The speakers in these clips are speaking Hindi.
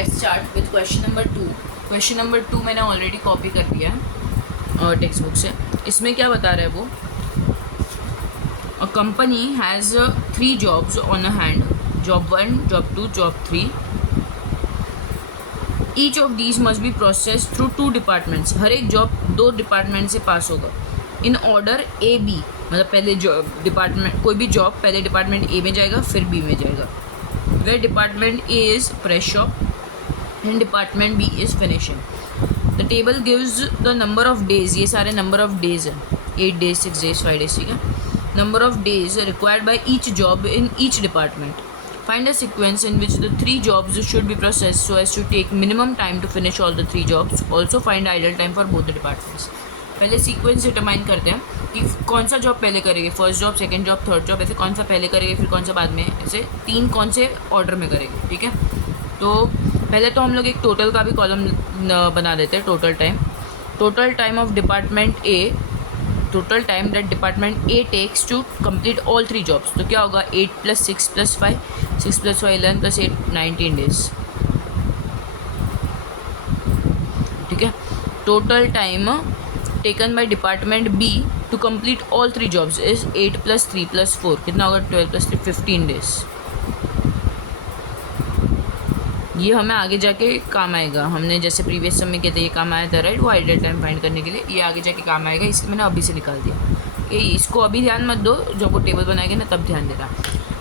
Let's start with question number 2। Question number 2 मैंने ऑलरेडी कॉपी कर लिया है टेक्स्ट बुक से। इसमें क्या बता रहा है वो, a company has 3 jobs on a hand, job 1, job 2, job 3। Each of these must be process through 2 departments. हर एक जॉब 2 डिपार्टमेंट से पास होगा इन ऑर्डर ए बी। मतलब पहले डिपार्टमेंट, कोई भी जॉब पहले डिपार्टमेंट ए में जाएगा फिर बी में जाएगा। Where department A is press shop and department B is finishing. The table gives the number of days, ये सारे number of days हैं, 8 days, 6 days, 5 days, ठीक है। Number of days required by each job in each department. Find a sequence in which the 3 jobs should be processed so as to take minimum time to finish all the 3 jobs. Also find idle time for both the departments. पहले सीक्वेंस डिटरमाइन करते हैं कि कौन सा जॉब पहले करेंगे, first job, second job, third job, ऐसे कौन सा पहले करेंगे फिर कौन सा बाद में, ऐसे 3 कौन से ऑर्डर में करेंगे, ठीक है। तो पहले तो हम लोग एक टोटल का भी कॉलम बना देते हैं। Total time of department A, total time that department A takes to complete all 3 jobs. तो क्या होगा, 8 + 6 + 5, 6 + 5 11 + 8 19 डेज, ठीक है। Total time taken by department B to complete all 3 jobs is 8 + 3 + 4, कितना होगा, 12 + 3 15 डेज। ये हमें आगे जाके काम आएगा। हमने जैसे प्रीवियस समय कहते ये काम आया था, राइट, वो आइडल टाइम फाइंड करने के लिए ये आगे जाके काम आएगा, इसलिए मैंने अभी से निकाल दिया कि इसको अभी ध्यान मत दो, जब वो टेबल बनाएंगे ना तब ध्यान देना।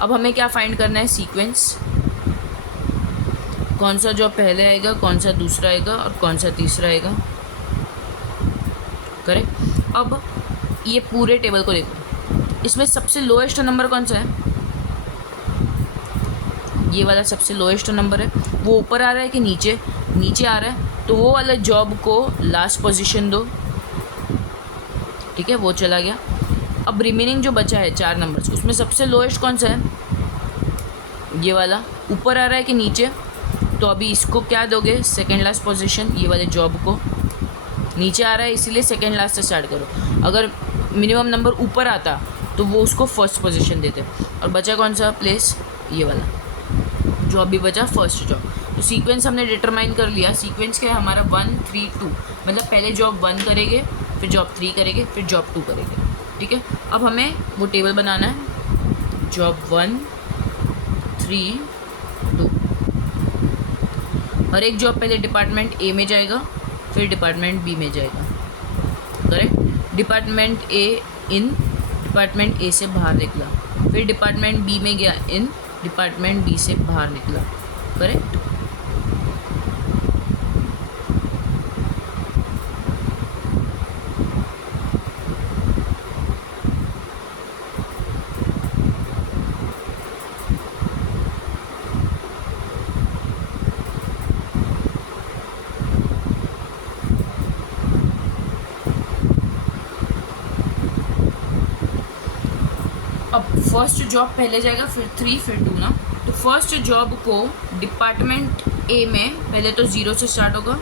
अब हमें क्या फाइंड करना है, सीक्वेंस, कौन सा जॉब पहले आएगा, कौन सा दूसरा आएगा और कौन सा तीसरा आएगा, करेक्ट। अब ये पूरे टेबल को देखो, इसमें सबसे लोएस्ट नंबर कौन सा है, ये वाला सबसे लोएस्ट नंबर है। वो ऊपर आ रहा है कि नीचे, नीचे आ रहा है, तो वो वाला जॉब को लास्ट पोजीशन दो, ठीक है, वो चला गया। अब रिमेनिंग जो बचा है 4 नंबर्स, उसमें सबसे लोएस्ट कौन सा है, ये वाला। ऊपर आ रहा है कि नीचे, तो अभी इसको क्या दोगे, सेकेंड लास्ट पोजीशन, ये वाले जॉब को। नीचे आ रहा है इसीलिए सेकेंड लास्ट से स्टार्ट करो। अगर मिनिमम नंबर ऊपर आता तो वो उसको फर्स्ट पोजीशन देते। और बचा कौन सा प्लेस, ये वाला जो अभी बचा, फर्स्ट जॉब। तो सीक्वेंस हमने डिटरमाइन कर लिया। सीक्वेंस क्या है हमारा, 1 3 2, मतलब पहले जॉब 1 करेंगे, फिर जॉब 3 करेंगे, फिर जॉब 2 करेंगे, ठीक है। अब हमें वो टेबल बनाना है, जॉब 1 3 2। हर एक जॉब पहले डिपार्टमेंट ए में जाएगा फिर डिपार्टमेंट बी में जाएगा, correct. Department A in, department A से बाहर निकला, फिर डिपार्टमेंट बी में गया इन, डिपार्टमेंट बी से बाहर निकला, करेक्ट। अब फर्स्ट जॉब पहले जाएगा फिर 3 फिर 2 ना। तो फर्स्ट जॉब को डिपार्टमेंट ए में पहले तो 0 से स्टार्ट होगा।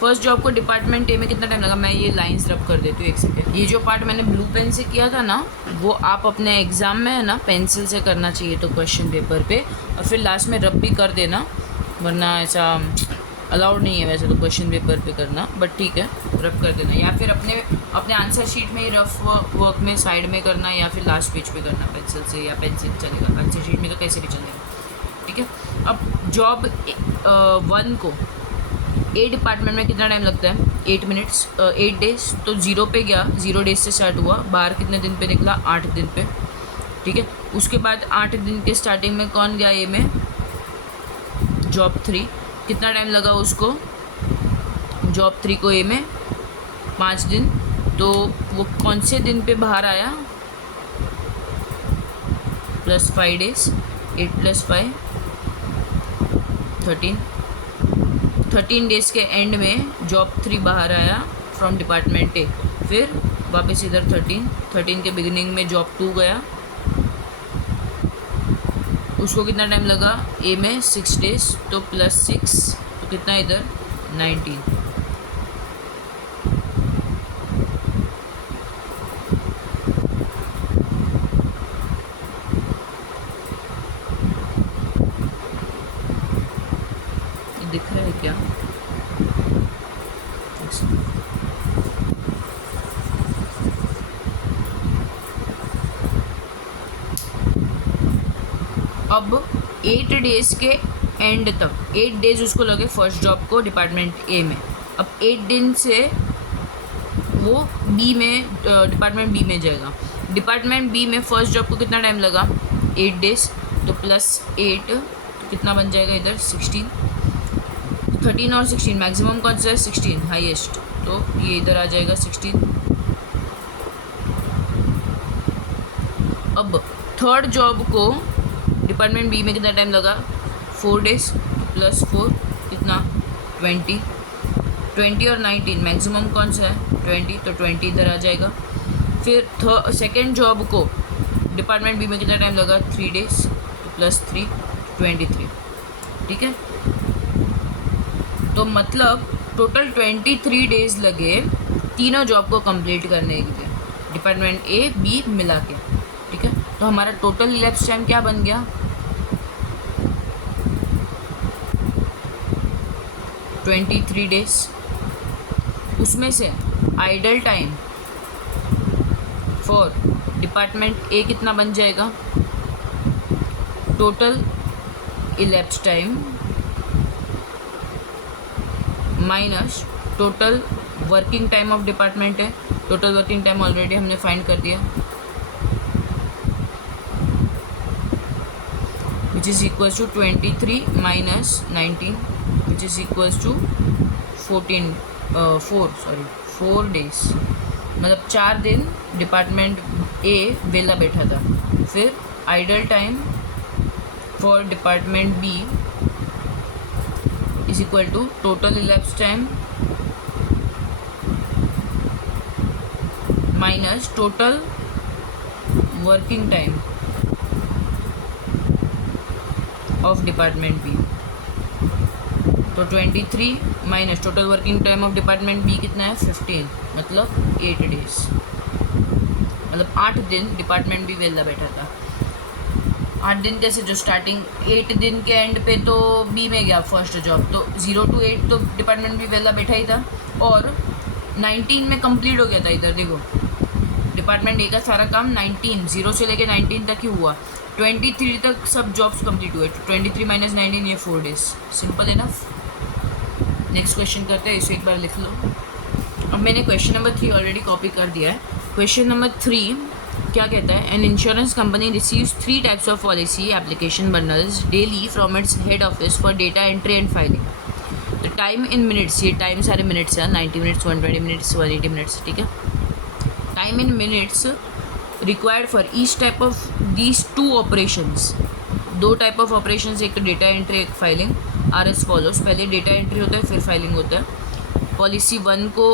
फर्स्ट जॉब को डिपार्टमेंट ए में कितना टाइम लगा, मैं ये लाइंस रब कर देती हूँ, 1 सेकेंड। ये जो पार्ट मैंने ब्लू पेन से किया था ना, वो आप अपने एग्ज़ाम में है ना पेंसिल से करना चाहिए तो क्वेश्चन पेपर पे, और फिर लास्ट में रब भी कर देना, वरना ऐसा अलाउड नहीं है वैसे तो क्वेश्चन पेपर पे करना, बट ठीक है, रफ कर देना। या फिर अपने आंसर शीट में ही रफ वर्क में साइड में करना, या फिर लास्ट पेज पे करना पेंसिल से, या पेंसिल चलेगा, आंसर शीट में तो कैसे भी चलेगा, ठीक है। अब जॉब 1 को ए डिपार्टमेंट में कितना टाइम लगता है, 8 मिनट्स, 8 डेज। तो 0 पे गया, 0 डेज से स्टार्ट हुआ, बाहर कितने दिन पे निकला, 8 दिन पे, ठीक है। उसके बाद 8 दिन के स्टार्टिंग में कौन गया ए में, जॉब 3, कितना टाइम लगा उसको, जॉब 3 को ए में 5 दिन। तो वो कौन से दिन पे बाहर आया, +5 डेज, 8 + 5 13 डेज के एंड में जॉब 3 बाहर आया फ्रॉम डिपार्टमेंट ए। फिर वापस इधर 13 के बिगिनिंग में जॉब 2 गया, उसको कितना टाइम लगा, ए में 6 डेज, तो +6 तो कितना इधर 19। दिख रहा है क्या? अब 8 डेज के एंड तक, 8 डेज उसको लगे फर्स्ट जॉब को डिपार्टमेंट ए में। अब 8 दिन से वो बी में, डिपार्टमेंट बी में जाएगा। डिपार्टमेंट बी में फर्स्ट जॉब को कितना टाइम लगा? 8 डेज। तो +8 तो कितना बन जाएगा इधर? 16। 13 और 16 मैक्सिमम कौन सा है? 16 हाईएस्ट, तो ये इधर आ जाएगा 16। अब थर्ड जॉब को डिपार्टमेंट बी में कितना टाइम लगा? 4 डेज +4 कितना? 20। 20 और 19 मैक्सिमम कौन सा है? 20, तो 20 इधर आ जाएगा। फिर सेकेंड जॉब को डिपार्टमेंट बी में कितना टाइम लगा? 3 डेज +3 23। ठीक है, तो मतलब टोटल 23 डेज लगे तीनों जॉब को कंप्लीट करने के लिए, डिपार्टमेंट ए बी मिला के। ठीक है, तो हमारा टोटल इलेप्स टाइम क्या बन गया? 23 डेज। उसमें से idle time for department A कितना बन जाएगा? Total elapse time minus total working time of department है। टोटल वर्किंग टाइम ऑलरेडी हमने फाइंड कर दिया, which is equals to 23 minus 19 which is equals to 4 days. मतलब 4 दिन डिपार्टमेंट ए वेला बैठा था। फिर idle time for department B is equal to total elapse time minus total working time of department B. तो 23 minus total working time of department B कितना है? 15, मतलब 8 डेज। मतलब 8 दिन डिपार्टमेंट बी वेला बैठा था। 8 दिन कैसे? जो स्टार्टिंग 8 दिन के एंड पे तो बी में गया फर्स्ट जॉब, तो 0 to 8 तो डिपार्टमेंट बी वेला बैठा ही था, और 19 में कंप्लीट हो गया था। इधर देखो, डिपार्टमेंट ए का सारा काम 19 0 से लेके 19 तक ही हुआ। 23 तक सब जॉब्स कंप्लीट हुए। 23 माइनस 19 ये 4 days. Simple enough. Next question करते हैं, इसे एक बार लिख लो। अब मैंने क्वेश्चन नंबर 3 ऑलरेडी कॉपी कर दिया है। क्वेश्चन नंबर 3 क्या कहता है? An insurance company receives 3 types of policy application bundles daily from its head office for data entry and filing. तो टाइम इन मिनट्स, ये टाइम सारे मिनट्स है, 90 मिनट्स, 120 मिनट्स, 180 मिनट्स। ठीक है, time in minutes required for each type of these 2 operations. 2 type of operations, एक डेटा एंट्री एक फाइलिंग, आर एस फॉलोज। पहले डेटा एंट्री होता है, फिर फाइलिंग होता है। पॉलिसी 1 को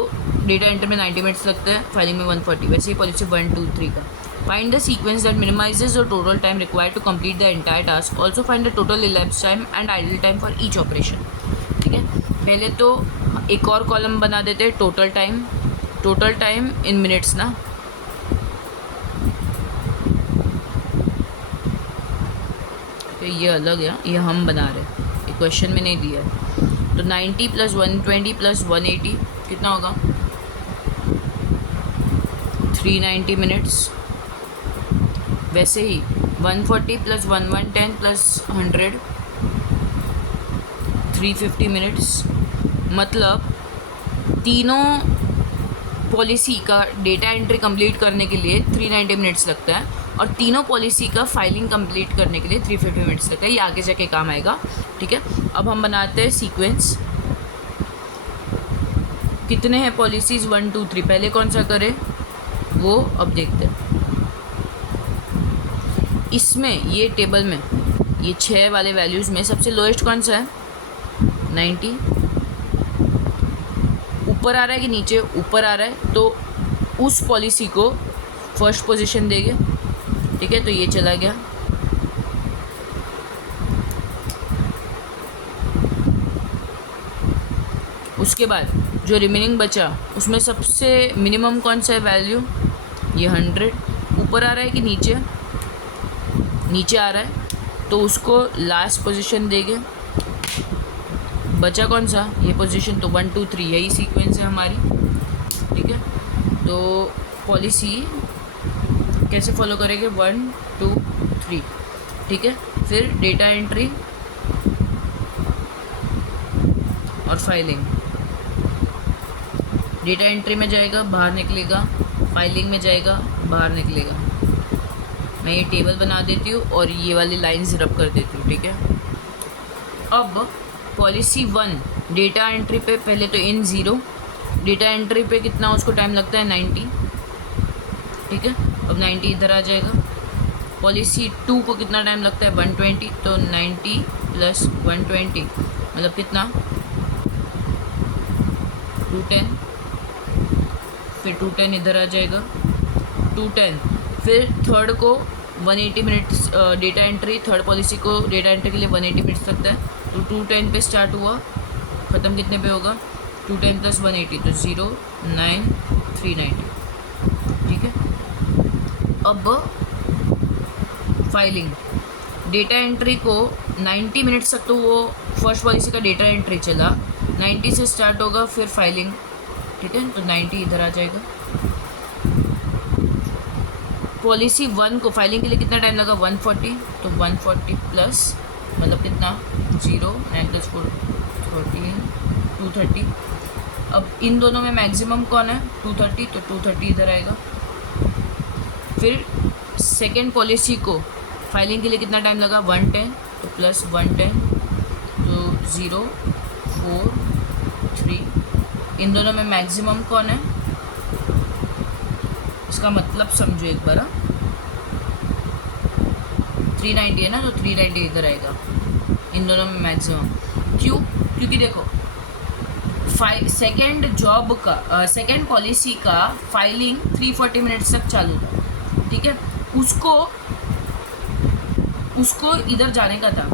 डेटा एंट्री में 90 मिनट्स लगते हैं, फाइलिंग में 140। वैसे ही पॉलिसी 1, 2, 3 का। Find the sequence that minimizes the total time required to complete the entire task. Also find the total elapse time and idle time for each operation. ठीक है, पहले तो एक और कॉलम बना देते हैं, total time. Total time in minutes ना, तो ये अलग है, ये हम बना रहे हैं, ये क्वेश्चन में नहीं दिया है। तो 90 + 120 + 180 कितना होगा? 390 मिनट्स। वैसे ही 140 + 110 + 100 350 मिनट्स। मतलब तीनों पॉलिसी का डेटा एंट्री कंप्लीट करने के लिए 390 मिनट्स लगता है, और तीनों पॉलिसी का फाइलिंग कंप्लीट करने के लिए 350 मिनट्स लगता है। ये आगे जाके काम आएगा। ठीक है, अब हम बनाते हैं सीक्वेंस। कितने हैं पॉलिसीज़? 1, 2, 3। पहले कौन सा करें वो अब देखते हैं। इसमें ये टेबल में ये 6 वाले वैल्यूज़ में सबसे लोएस्ट कौन सा है? 90। ऊपर आ रहा है कि नीचे? ऊपर आ रहा है, तो उस पॉलिसी को फर्स्ट पोजीशन देंगे। ठीक है, तो ये चला गया। उसके बाद जो रिमेनिंग बचा उसमें सबसे मिनिमम कौन सा है वैल्यू? ये 100। ऊपर आ रहा है कि नीचे? नीचे आ रहा है, तो उसको लास्ट पोजीशन देंगे। बचा कौन सा, ये पोजीशन, तो 1 2 3 यही सीक्वेंस है हमारी, ठीक है। तो पॉलिसी कैसे फॉलो करेंगे, 1 2 3, ठीक है। फिर डेटा एंट्री और फाइलिंग, डेटा एंट्री में जाएगा बाहर निकलेगा, फाइलिंग में जाएगा बाहर निकलेगा। मैं ये टेबल बना देती हूँ और ये वाली लाइंस रब कर देती हूँ, ठीक है। अब पॉलिसी 1 डेटा एंट्री पे पहले तो इन 0, डेटा एंट्री पे कितना उसको टाइम लगता है 90, ठीक है। अब 90 इधर आ जाएगा। पॉलिसी 2 को कितना टाइम लगता है 120, तो 90 + 120 मतलब कितना 210, फिर 210 इधर आ जाएगा 210। फिर थर्ड को 180 minutes data entry, third policy को डेटा एंट्री के लिए 180 मिनट्स लगता है, तो 210 पे स्टार्ट हुआ, ख़त्म कितने पे होगा 210 + 180, तो 0 9 390, ठीक है। अब फाइलिंग, डेटा एंट्री को 90 मिनट्स तक तो वो फर्स्ट पॉलिसी का डेटा एंट्री चला, 90 से स्टार्ट होगा, फिर फाइलिंग, ठीक है, तो 90 इधर आ जाएगा। पॉलिसी 1 को फाइलिंग के लिए कितना टाइम लगा 140, तो 140 प्लस मतलब कितना 0 9 + 4 13 230। अब इन दोनों में मैक्सिमम कौन है 230, तो 230 इधर आएगा। फिर सेकेंड पॉलिसी को फाइलिंग के लिए कितना टाइम लगा 110, तो प्लस 110, तो 0 4 3। इन दोनों में मैक्सिमम कौन है, इसका मतलब समझो एक बार, 390 है ना, तो 390 इधर आएगा इन दोनों में मैक्सिमम। क्यों, क्योंकि देखो सेकेंड जॉब का सेकेंड पॉलिसी का फाइलिंग 340 मिनट्स तक चालू था, ठीक है। उसको इधर जाने का था,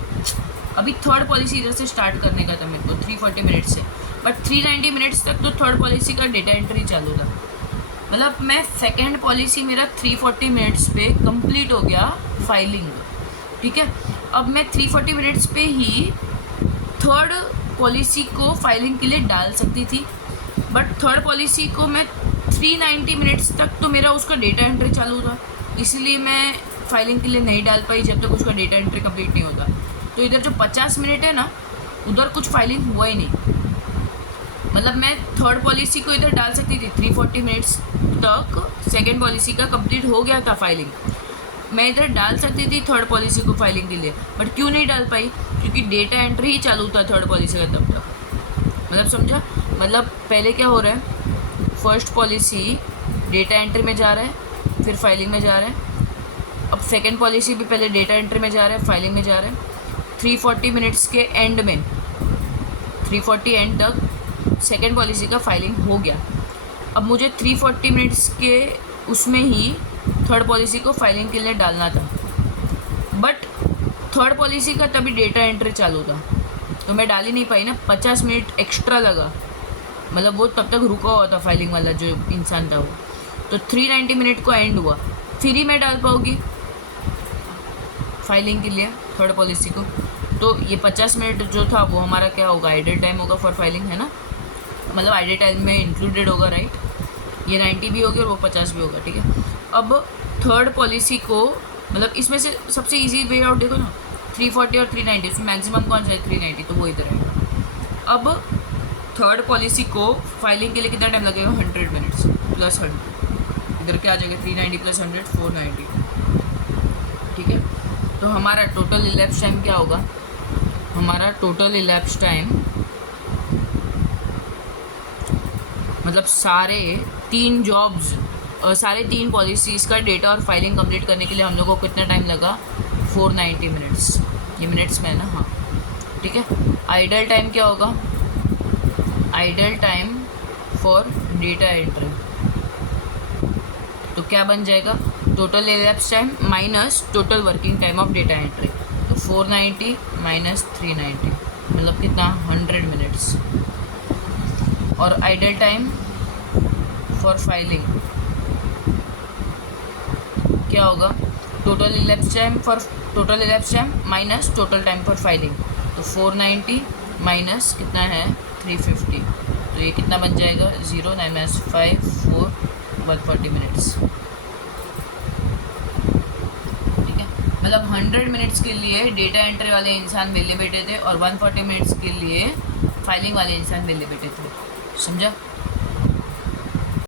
अभी थर्ड पॉलिसी इधर से स्टार्ट करने का था मेरे को 340 मिनट्स से, बट 390 मिनट्स तक तो थर्ड पॉलिसी का डेटा एंट्री चालू था। मतलब मैं सेकेंड पॉलिसी मेरा 340 मिनट्स पे कंप्लीट हो गया फाइलिंग, ठीक है। अब मैं 340 मिनट्स पे ही थर्ड पॉलिसी को फाइलिंग के लिए डाल सकती थी, बट थर्ड पॉलिसी को मैं 390 मिनट्स तक तो मेरा उसका डेटा एंट्री चालू था, इसलिए मैं फाइलिंग के लिए नहीं डाल पाई जब तक उसका डेटा एंट्री कंप्लीट नहीं होता। तो इधर जो 50 मिनट है ना, उधर कुछ फाइलिंग हुआ ही नहीं। मतलब मैं थर्ड पॉलिसी को इधर डाल सकती थी, 340 मिनट्स तक सेकेंड पॉलिसी का कंप्लीट हो गया था फाइलिंग, मैं इधर डाल सकती थी थर्ड पॉलिसी को फाइलिंग के लिए, बट क्यों नहीं डाल पाई, क्योंकि डेटा एंट्री ही चालू था थर्ड पॉलिसी का तब तक। मतलब समझा, मतलब पहले क्या हो रहा है, फर्स्ट पॉलिसी डेटा एंट्री में जा रहा है, फिर फाइलिंग में जा रहा है। अब सेकेंड पॉलिसी भी पहले डेटा एंट्री में जा रहा है, फाइलिंग में जा रहा है। 340 मिनट्स के एंड में 340 एंड तक सेकेंड पॉलिसी का फाइलिंग हो गया। अब मुझे 340 मिनट्स के उसमें ही थर्ड पॉलिसी को फाइलिंग के लिए डालना था, बट थर्ड पॉलिसी का तभी डेटा एंट्री चालू था, तो मैं डाल ही नहीं पाई ना, 50 मिनट एक्स्ट्रा लगा, मतलब वो तब तक रुका हुआ था फाइलिंग वाला जो इंसान था वो, तो 390 मिनट को एंड हुआ, फिर ही मैं डाल पाऊँगी फाइलिंग के लिए थर्ड पॉलिसी को। तो ये 50 मिनट जो था वो हमारा क्या होगा, आइडल टाइम होगा फॉर फाइलिंग, है ना, मतलब आइडल टाइम में इंक्लूडेड होगा, राइट। ये 90 भी होगी और वो 50 भी होगा, ठीक है। अब थर्ड पॉलिसी को, मतलब इसमें से सबसे इजी वे आउट देखो ना, 340 और 390, उसमें मैक्सिमम कौन सा है 390, तो वो इधर है। अब थर्ड पॉलिसी को फाइलिंग के लिए कितना टाइम लगेगा 100 मिनट्स प्लस 100, इधर क्या आ जाएगा 390 + 100 490, ठीक है। तो हमारा टोटल इलैप्स टाइम क्या होगा, हमारा टोटल इलैप्स टाइम मतलब सारे 3 जॉब्स सारे 3 पॉलिसीज़ का डेटा और फाइलिंग कंप्लीट करने के लिए हम लोग को कितना टाइम लगा 490 मिनट्स, ये मिनट्स में है ना, हाँ ठीक है। आइडल टाइम क्या होगा, idol time for data entry, तो क्या बन जाएगा total elapse time minus total working time of data entry, तो 490 माइनस 390 मतलब कितना 100 मिनट्स। और आइडल टाइम फॉर फाइलिंग क्या होगा, total elapse time minus total time for filing, तो 490 माइनस कितना है 350, तो ये कितना बन जाएगा 0 9 5 4 140 मिनट्स। ठीक है, मतलब 100 मिनट्स के लिए डेटा एंट्री वाले इंसान वेले बैठे थे और 140 मिनट्स के लिए फाइलिंग वाले इंसान वेले बैठे थे। समझा?